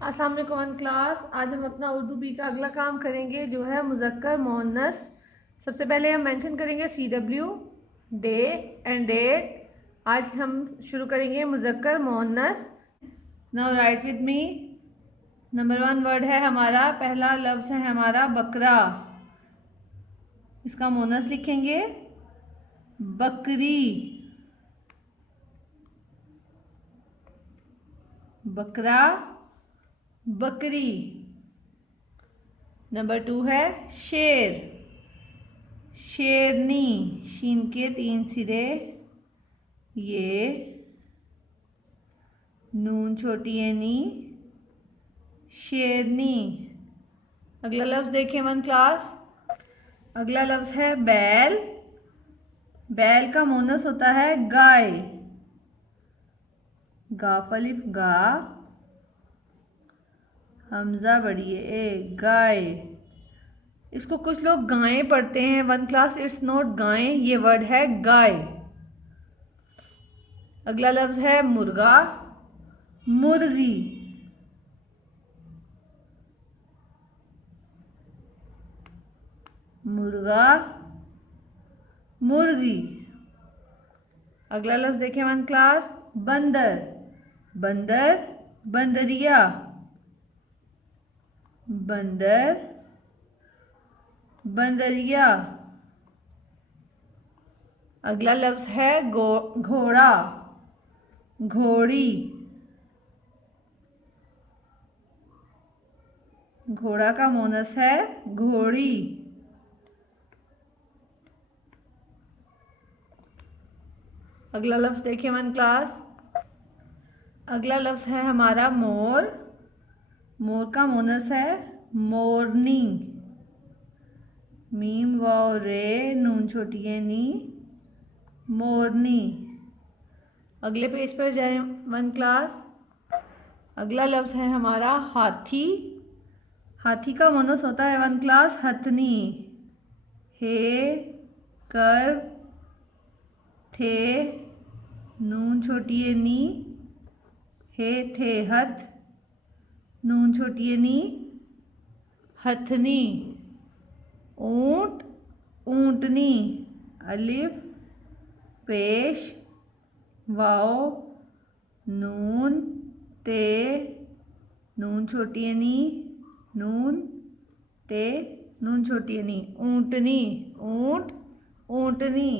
अस्सलाम वालेकुम one class. आज हम अपना उर्दू बी का अगला काम करेंगे जो है मुज़क्कर मोअन्नस। सबसे पहले हम मेंशन करेंगे CW डे एंड डेट। आज हम शुरू करेंगे मुज़क्कर मोअन्नस। Now write with me. Number 1 word है हमारा, पहला लफ्ज़ है हमारा बकरा। इसका मोअन्नस लिखेंगे बकरी। बकरा, बकरी। नंबर 2 है शेर। शेरनी, शीन के 3 सिरे, ये नून छोटी है नी, शेरनी। अगला लफ्ज़ देखें वन क्लास। अगला लफ्ज़ है बैल। बैल का मोनस होता है गाय। गाफ अलिफ गा, हमजा बड़ी है ए, गाय। इसको कुछ लोग गायें पढ़ते हैं वन क्लास, इट्स नॉट गायें, ये वर्ड है गाय। अगला लफ्ज़ है मुर्गा, मुर्गी। मुर्गा, मुर्गी। अगला लफ्ज़ देखें वन क्लास, बंदर। बंदर, बंदरिया। बंदर, बंदरिया। अगला लफ्ज़ है घोड़ा, घोड़ी। घोड़ा का मोनस है घोड़ी। अगला लफ्ज़ देखिए वन क्लास। अगला लफ्ज़ है हमारा मोर। मोर का मोनस है मोरनी। मीम वाव रे, नून छोटी है नी, मोरनी। अगले पेज पर जाए वन क्लास। अगला लफ्ज़ है हमारा हाथी। हाथी का मोनस होता है वन क्लास हथनी। हे कर थे, नून छोटी है नी, हे थे हथ, नून छोटी है नी, हथनी। ऊंट, ऊंटनी। अलिफ पेश वाओ नून ते, नून छोटी है नी, नून ते, नून छोटी है नी, ऊंटनी। ऊंट, ऊंटनी।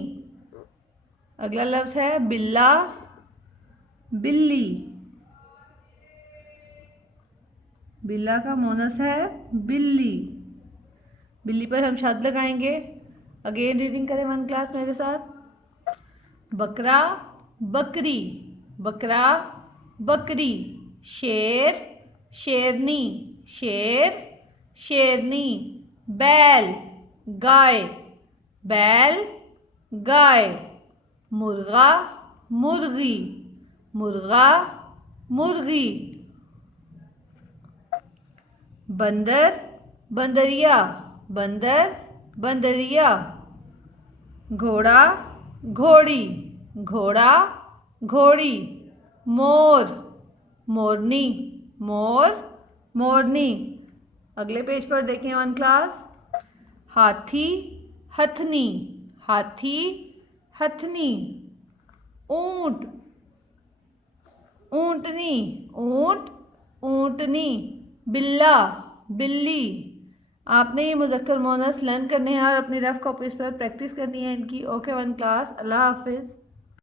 अगला लफ्ज़ है बिल्ला, बिल्ली। बिल्ला का मोनस है बिल्ली। बिल्ली पर हम शब्द लगाएंगे। अगेन रीडिंग करें वन क्लास मेरे साथ। बकरा, बकरी। बकरा, बकरी। शेर, शेरनी। शेर, शेरनी। बैल, गाय। बैल, गाय। मुर्गा, मुर्गी। मुर्गा, मुर्गी। बंदर, बंदरिया। बंदर, बंदरिया। घोड़ा, घोड़ी। घोड़ा, घोड़ी। मोर, मोरनी। मोर, मोरनी। अगले पेज पर देखें वन क्लास। हाथी, हथनी। हाथी, हथनी। ऊंट, ऊंटनी। ऊंट, ऊंटनी। बिल्ला, बिल्ली। आपने ये मुज़क्कर मोनस लर्न करने हैं और अपनी रफ कॉपीज़ पर प्रैक्टिस करनी है इनकी। ओके वन क्लास, अल्लाह हाफिज़।